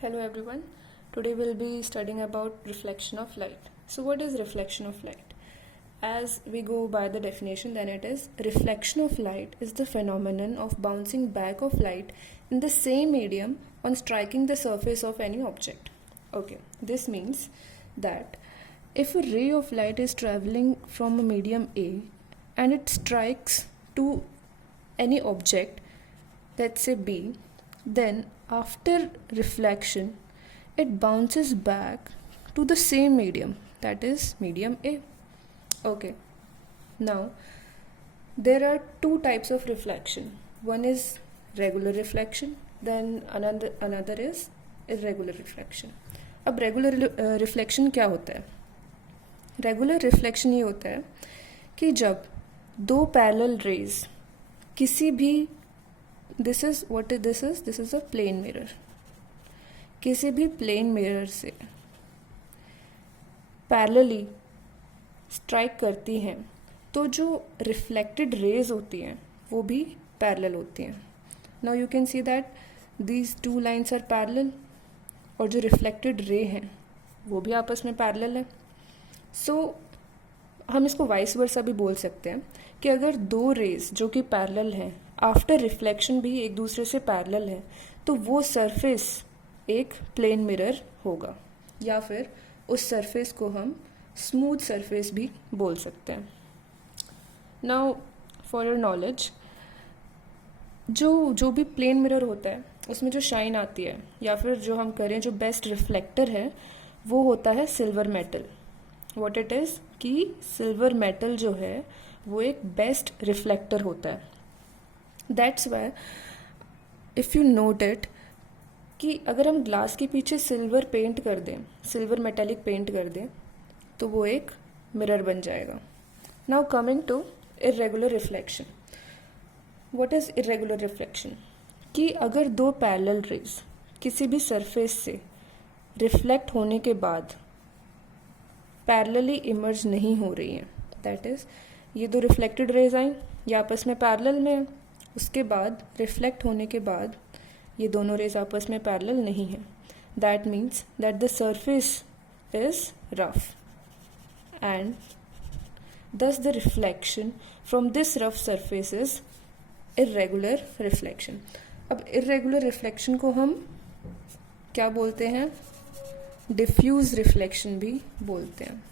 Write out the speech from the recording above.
Hello everyone. Today we'll be studying about reflection of light. So what is reflection of light? As we go by the definition, then it is reflection of light is the phenomenon of bouncing back of light in the same medium on striking the surface of any object. Okay, this means that if a ray of light is traveling from a medium A and it strikes to any object, let's say B, then after reflection it bounces back to the same medium, that is medium A. Okay, now there are two types of reflection. One is regular reflection, then another is irregular reflection. अब regular reflection क्या होता है? Regular reflection ये होता है कि जब दो पैरेलल रेज किसी भी this is a plane mirror, किसी भी प्लेन मिरर से पैरेलली स्ट्राइक करती हैं तो जो रिफ्लेक्टेड रेज होती हैं वो भी पैरेलल होती हैं. Now you can see that these two lines are parallel और जो रिफ्लेक्टेड रे हैं वो भी आपस में पैरेलल है. सो हम इसको वाइस वर्सा भी बोल सकते हैं कि अगर दो रेज जो कि पैरेलल हैं आफ्टर रिफ्लेक्शन भी एक दूसरे से पैरेलल है तो वो सरफेस एक प्लेन मिरर होगा, या फिर उस सरफेस को हम स्मूथ सरफेस भी बोल सकते हैं. नाउ फॉर योर नॉलेज, जो भी प्लेन मिरर होता है उसमें जो शाइन आती है या फिर जो हम करें जो बेस्ट रिफ्लेक्टर है वो होता है silver metal. What it is कि सिल्वर मेटल जो है वो एक बेस्ट रिफ्लेक्टर होता है. That's why if you note it कि अगर हम ग्लास के पीछे सिल्वर पेंट कर दें, सिल्वर मेटेलिक पेंट कर दें तो वो एक मिरर बन जाएगा. Now coming to irregular reflection. What is irregular reflection? कि अगर दो पैरेलल रेज किसी भी सरफेस से रिफ्लेक्ट होने के बाद पैरेलली इमर्ज नहीं हो रही हैं, दैट इज़ ये दो रिफ्लेक्टेड रेज आई, ये आपस में पैरेलल में, उसके बाद रिफ्लेक्ट होने के बाद ये दोनों रेज आपस में पैरेलल नहीं हैं. That means that the surface is rough and thus the reflection from this rough surface is irregular reflection. अब irregular reflection को हम क्या बोलते हैं? डिफ्यूज रिफ्लेक्शन भी बोलते हैं.